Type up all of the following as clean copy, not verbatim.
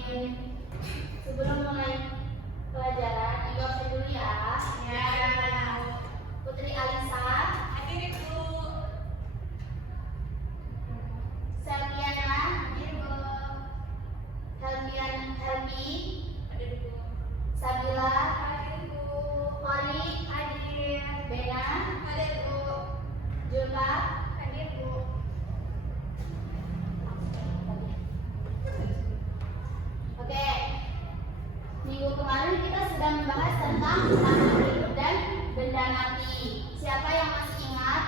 Sebelum mulai pelajaran, Ibu absen dulu ya. Ya. Putri Alisa, Hadir Ibu. Selviana, Helmi, Hadir Ibu. Sabila, Hadir Ibu. Kori, Hadir. Bena, Hadir Ibu. Julpa. Hadir Ibu. Oke, minggu kemarin kita sudah membahas tentang makhluk hidup dan benda mati. Siapa yang masih ingat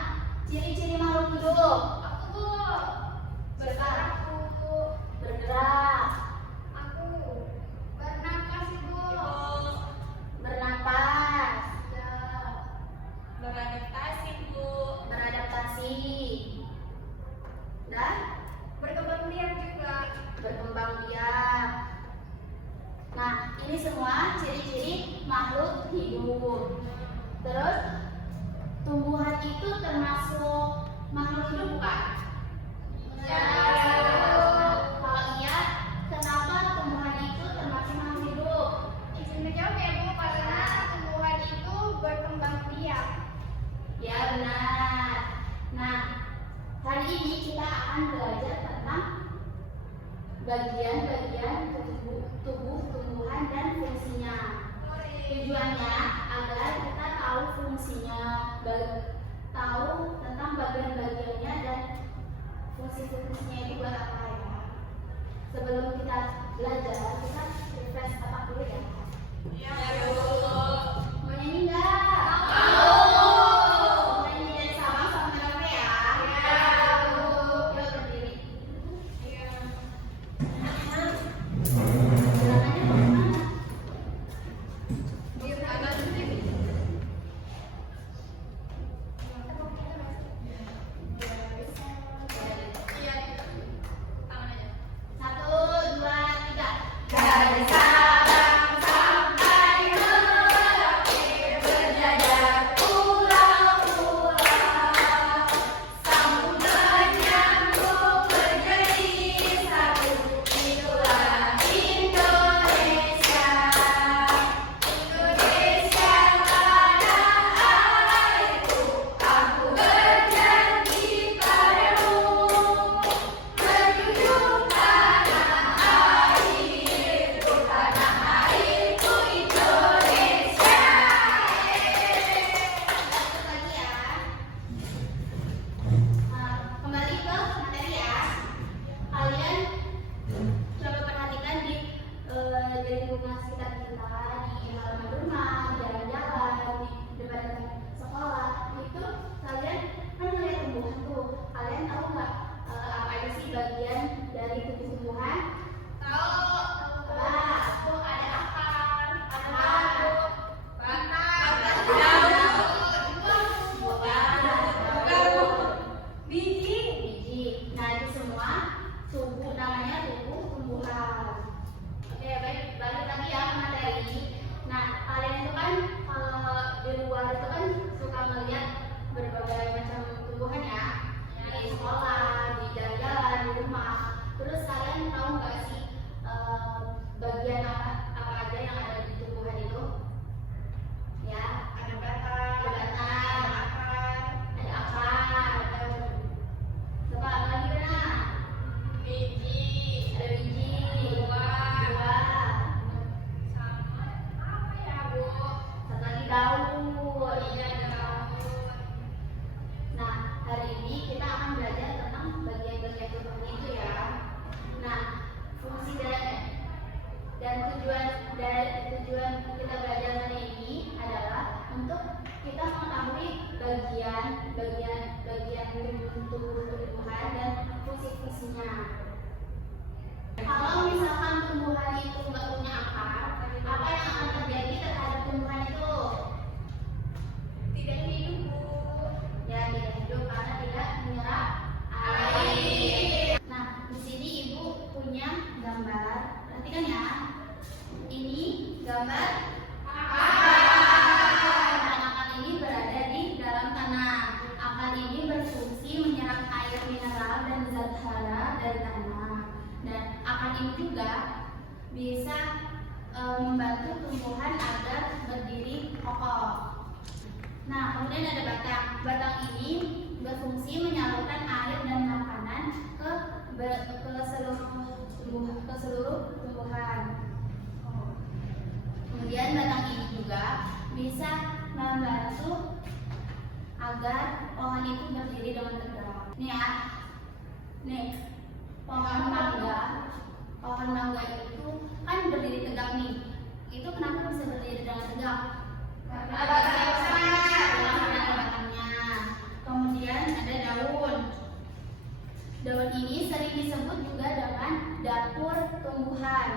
ciri-ciri makhluk hidup? Aku Bu. Bergerak Bu. Bergerak, Aku. Bernapas Ibu. bernapas, Ya. Beradaptasi Bu. beradaptasi, dan Berkembang biak juga. berkembang biak. Nah, ini semua ciri-ciri makhluk hidup. Terus, tumbuhan itu termasuk makhluk hidup bukan? Ya. Kalau iya, kenapa tumbuhan itu termasuk makhluk hidup? Izin menjawab ya Bu, karena tumbuhan itu berkembang biak. Ya benar. Nah, hari ini kita akan belajar tentang bagian-bagian tubuh tumbuhan dan fungsinya. Tujuannya agar kita tahu fungsinya, tahu tentang bagian-bagiannya dan fungsi-fungsinya itu buat apa ya. Sebelum kita belajar, kita refresh otak dulu ya. Ya Bu. Mau nyanyi nggak? Mau nyanyi dari Sabang sampai Merauke ya? Ya, Bu. Yuk berdiri. Iya. Gerakannya bagaimana? Di kanan sini. Iya. Tangan aja. 1, 2, 3. Dari Sabang sampai Merauke berjajar pulau-pulau, samudra nyambung menjadi satu, itulah Indonesia. Indonesia tanah airku, aku berjanji padamu, menjunjung tanah airku, Indonesia. Lanjut lagi ya. Kembali ke materi ya. Kalian coba perhatikan di lingkungan sekitar kita, di halaman rumah, di jalan-jalan, di depan sekolah. Itu kalian kan melihat tumbuhan tuh. Kalian tahu nggak apa aja sih bagian dari tubuh tumbuhan? Tahu? Apa? Tuh ada akar, ada Akar. daun, batang, biji. Biji. Nah, itu semua tubuh, namanya tubuh tumbuhan. Oke, baik, balik lagi ya ke materi. Nah, kalian itu kan kalau di luar itu kan suka melihat berbagai macam tumbuhan ya, di sekolah, di jalan-jalan, di rumah. Terus kalian tahu nggak sih bagian apa aja yang ada di tumbuhan itu? Ya, Ada batang, ada batang, akar, ada akar. Coba lagi mana? biji, Ada biji, buah, buah, sama apa ya Bu? satu lagi daun. Iya, ada daun. Nah, hari ini kita akan belajar tentang bagian-bagian tubuh itu ya. Nah, fungsi dan tujuan kita belajar hari ini adalah untuk kita mengetahui bagian tubuh tumbuhan dan fungsi-fungsinya. Kalau misalkan tumbuhan itu nggak punya akar, apa yang akan terjadi terhadap tumbuhan itu? Tidak hidup Bu. Ya, tidak hidup karena tidak menyerap air. Nah, di sini Ibu punya gambar. Perhatikan ya. Ini gambar akar. Dan akar ini berada di dalam tanah. Akar ini berfungsi menyerap air mineral dan zat hara dari tanah. Dan akar ini juga bisa membantu tumbuhan agar berdiri kokoh. Nah, kemudian ada batang. Batang ini berfungsi menyalurkan air dan makanan ke seluruh tumbuhan. Kemudian batang ini juga bisa membantu agar pohon itu berdiri dengan tegak. Nih ya, nih pohon mangga itu kan berdiri tegak nih. Itu kenapa bisa berdiri dengan tegak? Karena ada batangnya. Kemudian ada daun. Daun ini sering disebut juga dengan dapur tumbuhan.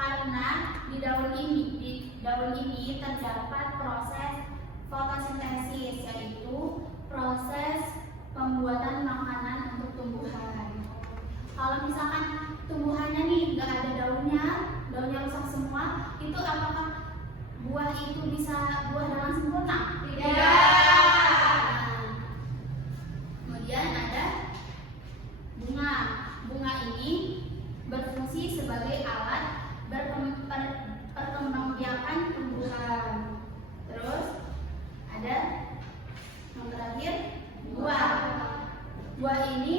Karena di daun ini terdapat proses fotosintesis, yaitu proses pembuatan makanan untuk tumbuhan. Kalau misalkan tumbuhannya nih nggak ada daunnya rusak semua, itu apakah buah itu bisa buah dengan sempurna? Tidak. Nah, kemudian ada bunga. Bunga ini berfungsi sebagai alat perkembangbiakan tumbuhan. Terus ada yang terakhir buah. Buah ini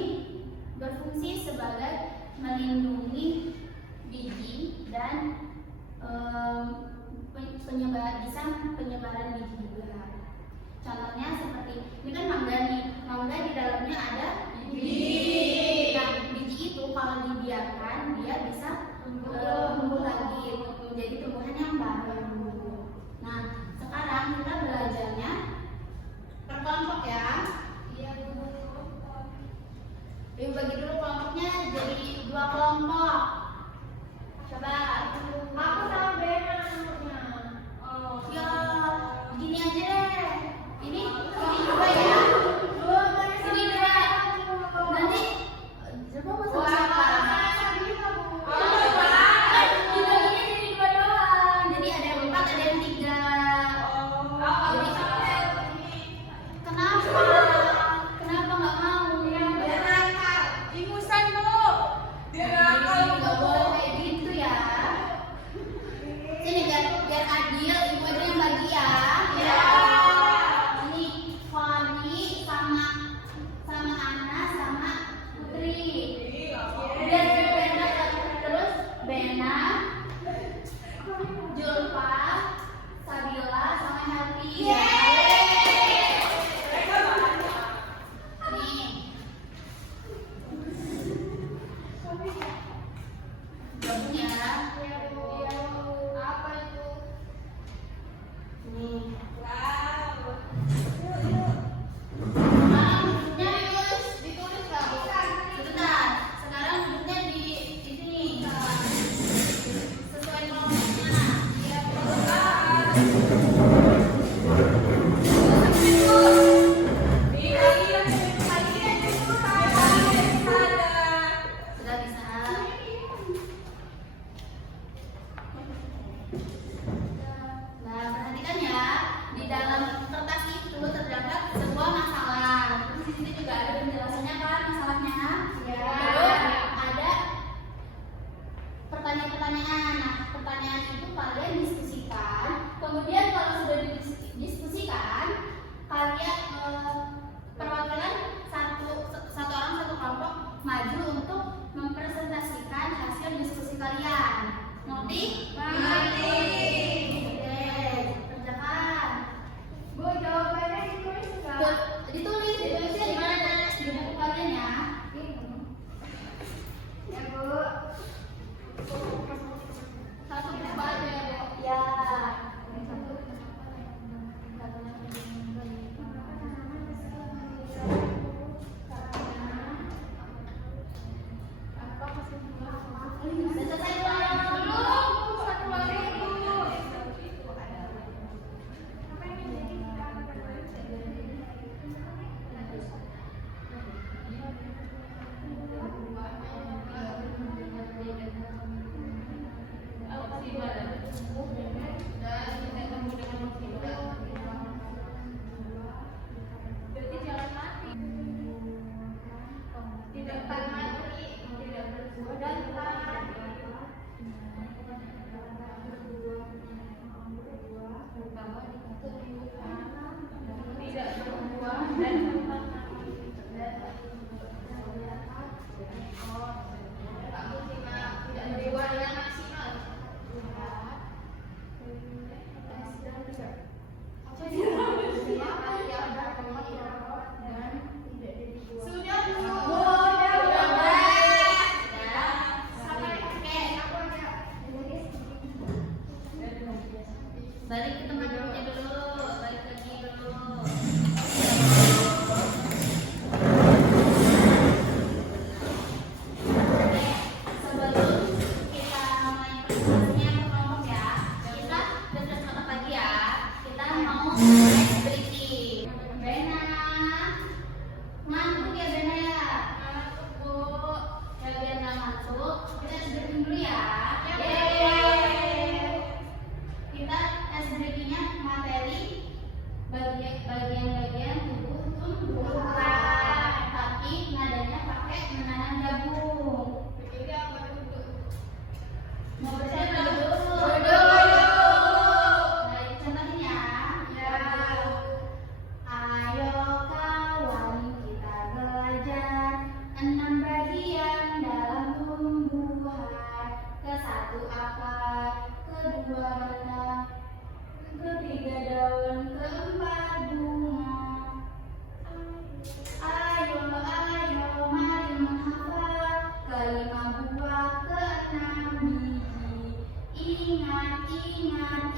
berfungsi sebagai melindungi biji dan penyebaran biji juga. Contohnya seperti ini kan mangga nih. Mangga di dalamnya ada biji. Nah, biji itu kalau dibiarkan dia bisa tumbuh lagi menjadi tumbuhan yang baru. Nah, sekarang kita belajarnya per kelompok ya. Iya, Bu. Ibu bagi dulu kelompoknya jadi 2 kelompok. Coba. Aku sama Bena nomornya. Oh, ya gini aja deh. Ini juga ya. Sini dua. Nanti coba mau sama siapa? Dibaginya jadi 2 doang. Jadi ada yang 4, ada yang 3. Jadi kenapa? Kenapa nggak mau? Ingusan, Bu. Nggak boleh kayak gitu ya. Sini biar adil, ibu aja yang bagi ya. Ini Fani sama Ana sama Putri. Biar Bena, terus Bena, Julfa, Sabila sama Happy. Nih. Gabung ya. Apa itu? Nih. Wow. Sekarang duduknya Ditulis nggak, Bu? sebentar. Sekarang duduknya di sini. Sesuai kelompoknya. Sudah bisa. Nah, perhatikan ya, di dalam kertas itu terdapat sebuah masalah. Terus di sini juga ada penjelasannya kan masalahnya. Terus ada pertanyaan-pertanyaan. Nah, pertanyaan itu kalian diskusikan. Kemudian kalau sudah didiskusikan, kalian perwakilan satu orang satu kelompok maju untuk mempresentasikan hasil diskusi kalian. Ngerti? Ngerti. Oke, kerjakan. Bu, jawabannya ditulis nggak? Ditulisnya di mana? Di buku kalian ya. Ya, Bu. Satu buku aja ya, Bu. Ya. Apa maksudnya?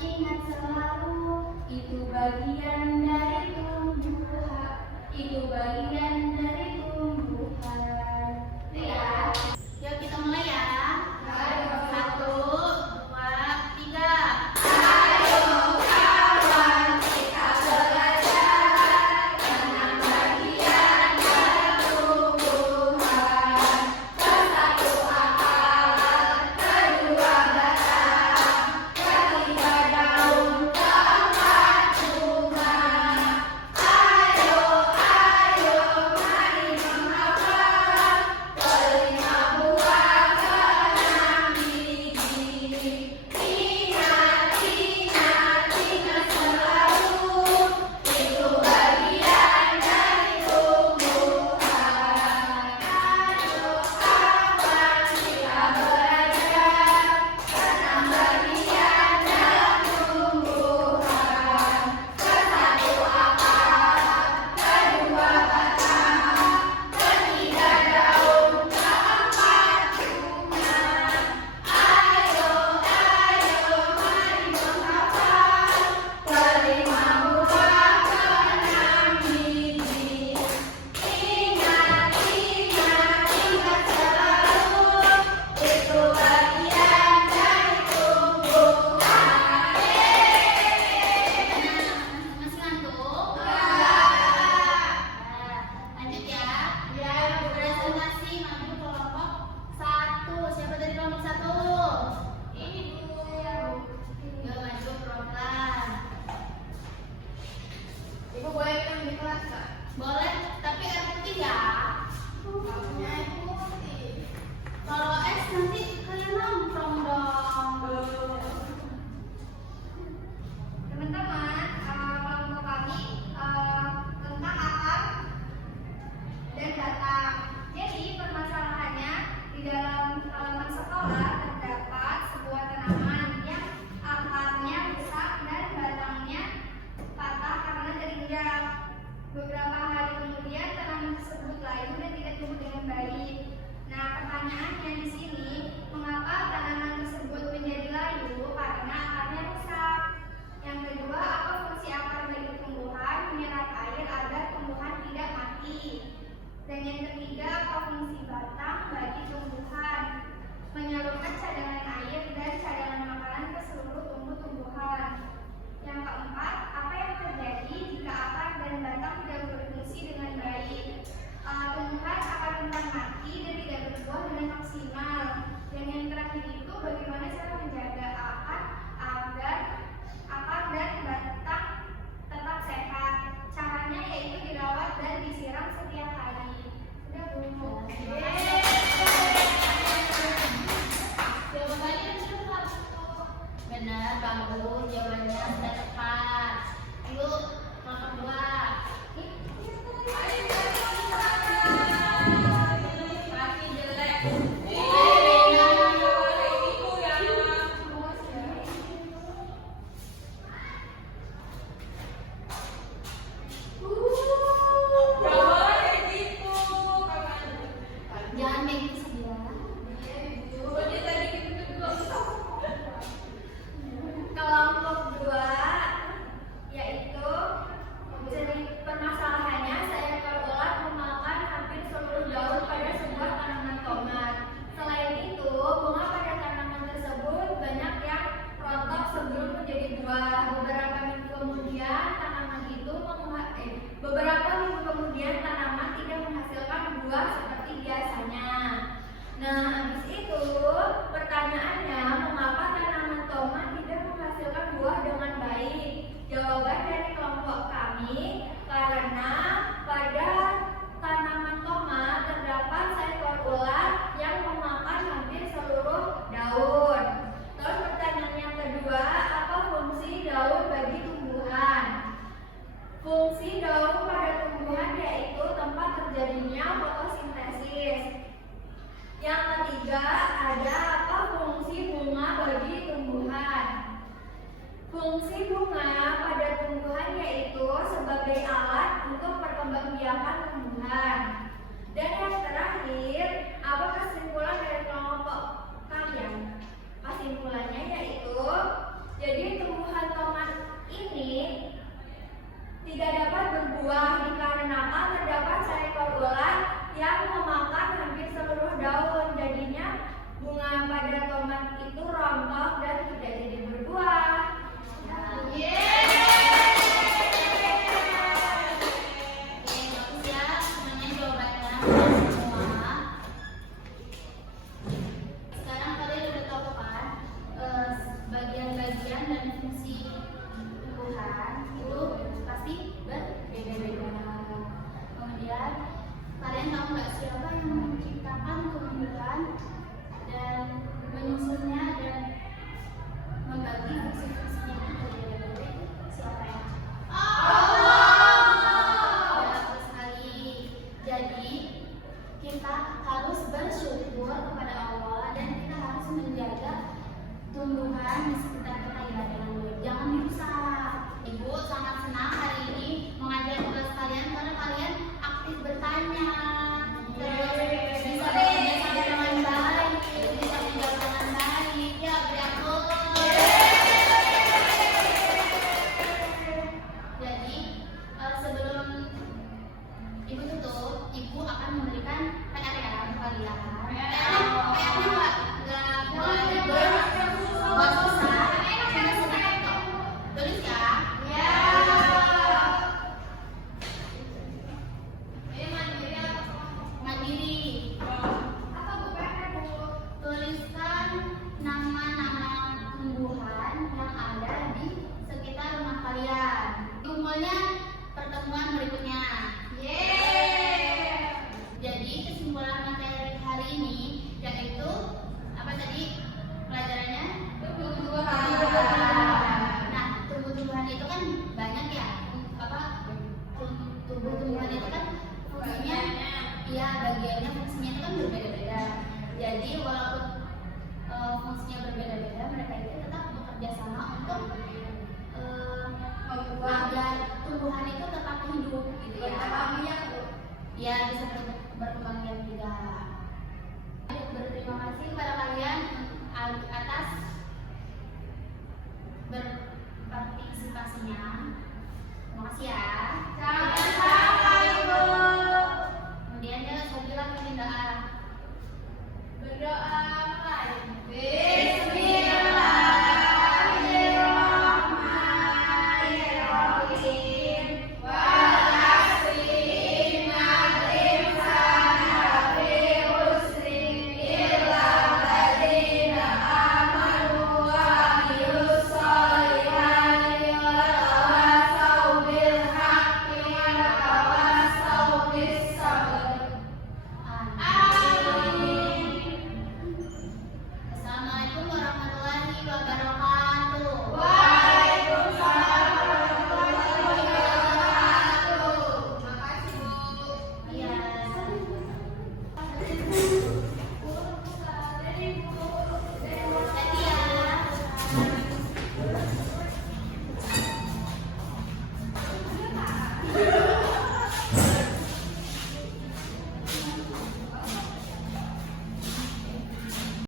ingat selalu, itu bagian dari tumbuhan, itu bagian